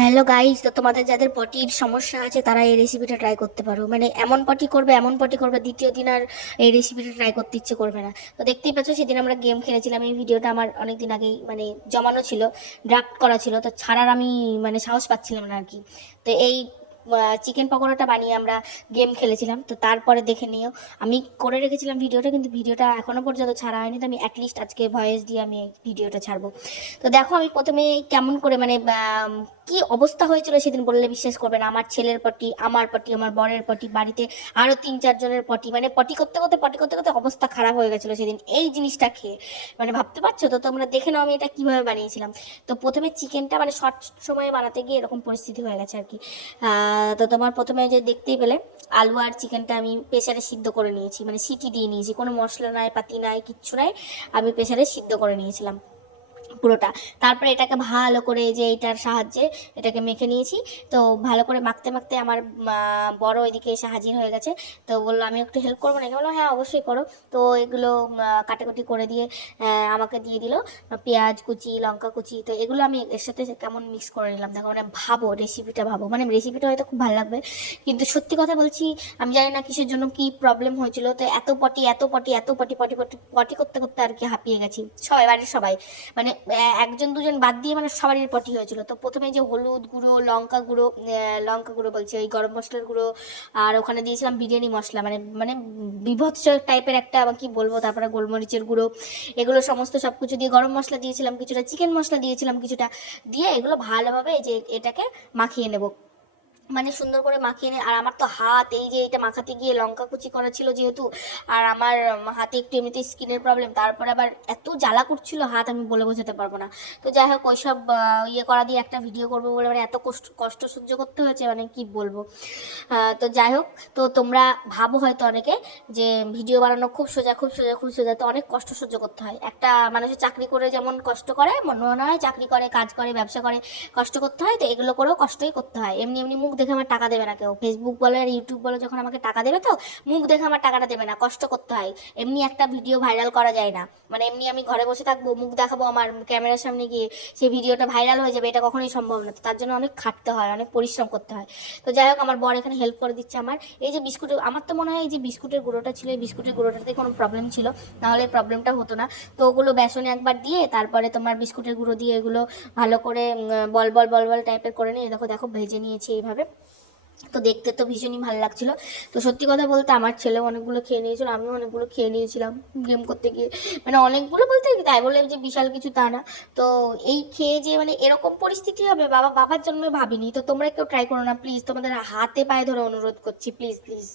Hello guys, তো তোমাদের যাদের পটির সমস্যা আছে তারা এই রেসিপিটা ট্রাই করতে পারো। মানে এমন পটি করবে দ্বিতীয় দিন আর এই রেসিপিটা ট্রাই করতে ইচ্ছে করবে না। তো দেখতেই পাচ্ছ, সেদিন আমরা গেম খেলেছিলাম। এই ভিডিওটা আমার অনেক দিন আগেই মানে জমানো ছিল, ড্রাফট করা ছিল, তো ছাড়ার আমি মানে সাহস পাচ্ছিলাম না আর কি। তো এই চিকেন পকোড়াটা বানিয়ে আমরা গেম খেলেছিলাম। তো তারপরে দেখে নিও, আমি করে রেখেছিলাম ভিডিওটা, কিন্তু ভিডিওটা এখনো পর্যন্ত ছাড়া হয়নি। তো আমি অ্যাটলিস্ট আজকে ভয়েস দিয়ে আমি এই ভিডিওটা ছাড়বো। তো দেখো, আমি প্রথমে কেমন করে মানে কি অবস্থা হয়েছিল সেদিন বললে বিশ্বাস করবে না। আমার ছেলের পটি, আমার পটি, আমার বরের পটি, বাড়িতে আরো 3-4 জনের পটি, মানে পটি করতে করতে অবস্থা খারাপ হয়ে গেছিল সেদিন এই জিনিসটা খেয়ে। মানে ভাবতে পারছো তো? তোমরা দেখে নাও আমি এটা কিভাবে বানিয়েছিলাম। তো প্রথমে চিকেনটা মানে শর্ট সময়ে বানাতে গিয়ে এরকম পরিস্থিতি হয়ে গেছে আর কি। তো তোমার প্রথমে যে দেখতেই পেলে, আলু আর চিকেনটা আমি প্রেসারে সিদ্ধ করে নিয়েছি, মানে সিটি দিয়ে নিয়েছি, কোনো মশলা নাই, পাতি নাই, কিচ্ছু নাই। আমি প্রেসারে সিদ্ধ করে নিয়েছিলাম পুরোটা। তারপরে এটাকে ভালো করে এই যে এইটার সাহায্যে এটাকে মেখে নিয়েছি। তো ভালো করে মাখতে মাখতে আমার বড় এদিকে এসে হাজির হয়ে গেছে। তো বললো আমি একটু হেল্প করবো নাকি? বললো হ্যাঁ অবশ্যই করো। তো এগুলো কাটাকুটি করে দিয়ে আমাকে দিয়ে দিল পেঁয়াজ কুচি, লঙ্কা কুচি। তো এগুলো আমি এর সাথে কেমন মিক্স করে নিলাম দেখো। মানে ভাবো রেসিপিটা, ভাবো মানে রেসিপিটা হয়তো খুব ভালো লাগবে, কিন্তু সত্যি কথা বলছি, আমি জানি না কিসের জন্য কি প্রবলেম হয়েছিল। তো এত পটি করতে করতে আর কি হাঁপিয়ে গেছি, সবাই বাড়ির সবাই, মানে একজন দুজন বাদ দিয়ে মানে সবারই পটি হয়েছিল। তো প্রথমে যে হলুদ গুঁড়ো, লঙ্কা গুঁড়ো বলছি, ওই গরম মশলার গুঁড়ো, আর ওখানে দিয়েছিলাম বিরিয়ানি মশলা, মানে মানে বিভৎস টাইপের একটা, কি বলবো, তারপরে গোলমরিচের গুঁড়ো, এগুলো সমস্ত সব কিছু দিয়ে, গরম মশলা দিয়েছিলাম কিছুটা, চিকেন মশলা দিয়েছিলাম কিছুটা, দিয়ে এগুলো ভালোভাবে এই যে এটাকে মাখিয়ে নেব, মানে সুন্দর করে মাখিয়ে নিয়ে। আর আমার তো হাত, এই যে এটা মাখাতে গিয়ে লঙ্কা কুচি করা ছিল যেহেতু, আর আমার হাতে একটু এমনিতেই স্কিনের প্রবলেম, তারপরে আবার এত জ্বালা করছিল হাত, আমি বলে বোঝাতে পারবো না। তো যাই হোক, ওইসব ইয়ে করা দিয়ে একটা ভিডিও করবো বলে মানে এত কষ্ট কষ্ট সহ্য করতে হয়েছে, মানে কি বলবো। তো যাই হোক, তো তোমরা ভাবো হয়তো অনেকে যে ভিডিও বানানো খুব সোজা, খুব সোজা, খুব সোজা। তো অনেক কষ্ট সহ্য করতে হয়। একটা মানুষের চাকরি করে যেমন কষ্ট করে, মনে হয় চাকরি করে, কাজ করে, ব্যবসা করে, কষ্ট করতে হয়, তো এগুলো করেও কষ্টই করতে হয়। এমনি এমনি মুখ দেখে আমার টাকা দেবে না কেউ, ফেসবুক বলে আর ইউটিউব বলে যখন আমাকে টাকা দেবে, তো মুখ দেখে আমার টাকাটা দেবে না, কষ্ট করতে হয়। এমনি একটা ভিডিও ভাইরাল করা যায় না, মানে এমনি আমি ঘরে বসে থাকবো, মুখ দেখাবো আমার ক্যামেরার সামনে গিয়ে, সেই ভিডিওটা ভাইরাল হয়ে যাবে, এটা কখনোই সম্ভব না। তো তার জন্য অনেক খাটতে হয়, অনেক পরিশ্রম করতে হয়। তো যাই হোক, আমার বর এখানে হেল্প করে দিচ্ছে আমার। এই যে বিস্কুটের, আমার তো মনে হয় এই যে বিস্কুটের গুঁড়োটা ছিল, এই বিস্কুটের গুঁড়োটাতে কোনো প্রবলেম ছিল, নাহলে এই প্রবলেমটা হতো না। তো ওগুলো বেসনে একবার দিয়ে, তারপরে তোমার বিস্কুটের গুঁড়ো দিয়ে এগুলো ভালো করে বল বল বল বল টাইপের করে নিয়ে দেখো দেখো ভেজে নিয়েছি এইভাবে। তো দেখতে তো ভীষণই ভালো লাগছিল। তো সত্যি কথা বলতে আমার ছেলেও অনেকগুলো খেয়ে নিয়েছিল, আমিও অনেকগুলো খেয়ে নিয়েছিলাম গেম করতে গিয়ে। মানে অনেকগুলো বলতে তাই বলে যে বিশাল কিছু তা না। তো এই খেয়ে যে মানে এরকম পরিস্থিতি হবে, বাবার জন্মে ভাবিনি। তো তোমরা কেউ ট্রাই করো না প্লিজ, তোমাদের হাতে পায়ে ধরে অনুরোধ করছি, প্লিজ প্লিজ।